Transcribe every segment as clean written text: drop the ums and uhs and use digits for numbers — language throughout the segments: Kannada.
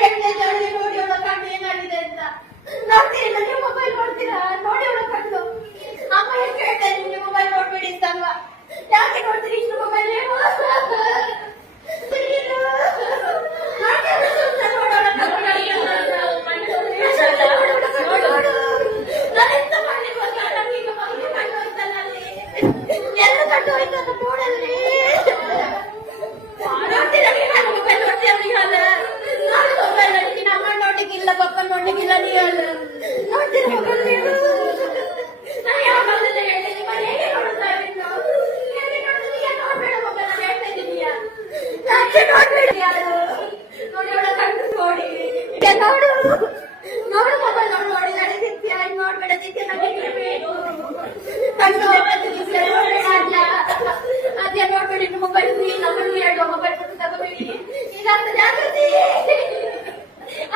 ಹೇಳ್ತಾ ಇದ್ದೆ ನೋಡಿ ಅವಳ ಕಣ್ಣು ಏನಾಗಿದೆ ಅಂತ. ನೋಡ್ತೀರಾ ನೀವು ಮೊಬೈಲ್ ನೋಡ್ತೀರಾ? ನೋಡಿ ಅವಳ ಕಣ್ಣು. ಅಮ್ಮ ಎಷ್ಟು ಹೇಳ್ತಾ ಇದ್ದೀನಿ ನೀವು ಮೊಬೈಲ್ ನೋಡ್ಬೇಡಿ ಅಂತ ಅಲ್ವಾ? ಯಾಕೆ ನೋಡ್ತೀರಿ ಇಷ್ಟು ಮೊಬೈಲ್ ನೀವು? ಎಲ್ಲ ಕಟ್ಟು ಹೋಯ್ತು ನೋಡಲ್ರಿ. ನೋಡ್ಲಿಕ್ಕಿಲ್ಲ ಪಪ್ಪ ನೋಡ್ಲಿಕ್ಕಿಲ್ಲ ನೀವು ನೋಡ್ತೀರಾ ಮೊಬೈಲ್ ನೀವು? ನಾನು ಯಾವಾಗಲೂ ಹೇಳ್ತೀನಿ ಹೇಗೆ ನೋಡ್ತಾ ಇದ್ದೀನಿ ನೋಡ್ಬೇಡ ಮೊಬೈಲ್ ಹೇಳ್ತಾ ಇದ್ದೀನಿಯಾ? ಯಾಕೆ ನೋಡ್ಬೇಡಿ ಯಾರು ನೋಡಿ ಅವಳ ಕಣ್ಣು ನೋಡಿ ನೋಡು ನೋಡು ಮೊಬೈಲ್ ನೋಡು ನೋಡಿ ನಡೀತಿರ್ತೀಯ ನೋಡ್ಬೇಡ ನಿತ್ಯ ನಡೀತಿರ್ಬೇಕು ಕಣ್ಣು ಅದೇ ನೋಡ್ಬೇಡಿ ಮೊಬೈಲ್ ನಂಬರ್ ಹೇಳುವ ಮೊಬೈಲ್ ಕೊಟ್ಟು ತಗೋಬೇಡಿ ಇದಾಗ್ತದೆ ಜಾಗೃತಿ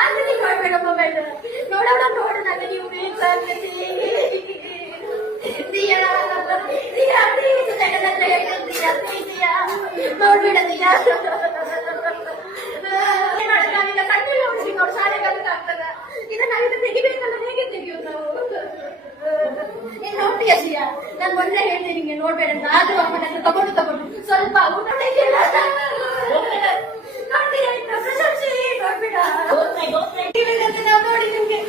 ಆಕೃತಿ ನೋಡ್ಬೇಡ ಮೊಬೈಲ್ ನೋಡೋಣ ನೋಡು ನನಗೆ ನೀವು ನೋಡ್ಬೇಡ ದಿಯಾ ನಾವೀಗ ಕಣ್ಣಲ್ಲಿ ಹೊಡಿಸಿ ನೋಡಿ ಶಾಲೆಗೆ ಆಗ್ತದ ಇದನ್ನ ನಾವೀಗ ತೆಗಿಬೇಕಲ್ಲ ಹೇಗೆ ತೆಗಿಯೋದು ನಾವು? ನೀನ್ ನೋಡ್ತೀಯ ದಿಯಾ? ನಾನು ಮೊನ್ನೆ ಹೇಳ್ತೀನಿ ನಿಂಗೆ ನೋಡ್ಬೇಡ ಅಂತ ಆದ್ರೂ ಅಮ್ಮ ನನ್ನ ತಗೊಂಡು ಸ್ವಲ್ಪ ಊಟ ನೋಡ್ತೀಯ ಪ್ರಶಂಸೆ ನೋಡ್ಬೇಡ ನಾವು ನೋಡಿ ನಿಮ್ಗೆ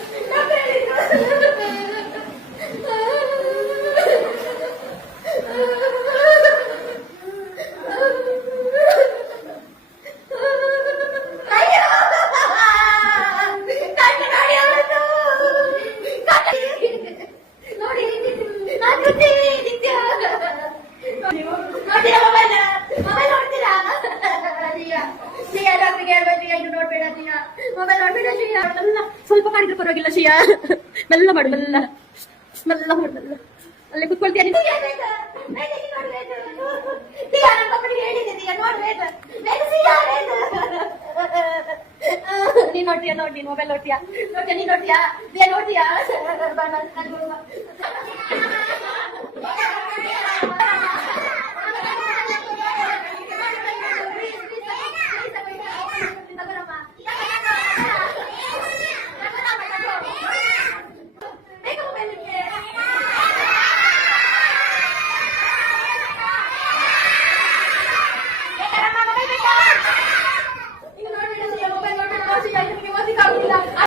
ಸ್ವಲ್ಪ ಮಾಡಿದ್ರೆ ಪರವಾಗಿಲ್ಲ ಶಿಯಾ ಮೆಲ್ಲ ಮಾಡು ಮೆಲ್ಲ ಮೆಲ್ಲ ಮಾಡು ಮೆಲ್ಲ ಅಲ್ಲೇ ಕುತ್ಕೊಳ್ತೀಯ ನೀನು ನೋಡ್ತೀಯ ನೋಡಿ ಮೊಬೈಲ್ ನೋಡ್ತೀಯಾ ನೀನ್ ನೋಡ್ತೀಯಾ ನೋಡ್ತೀಯಾ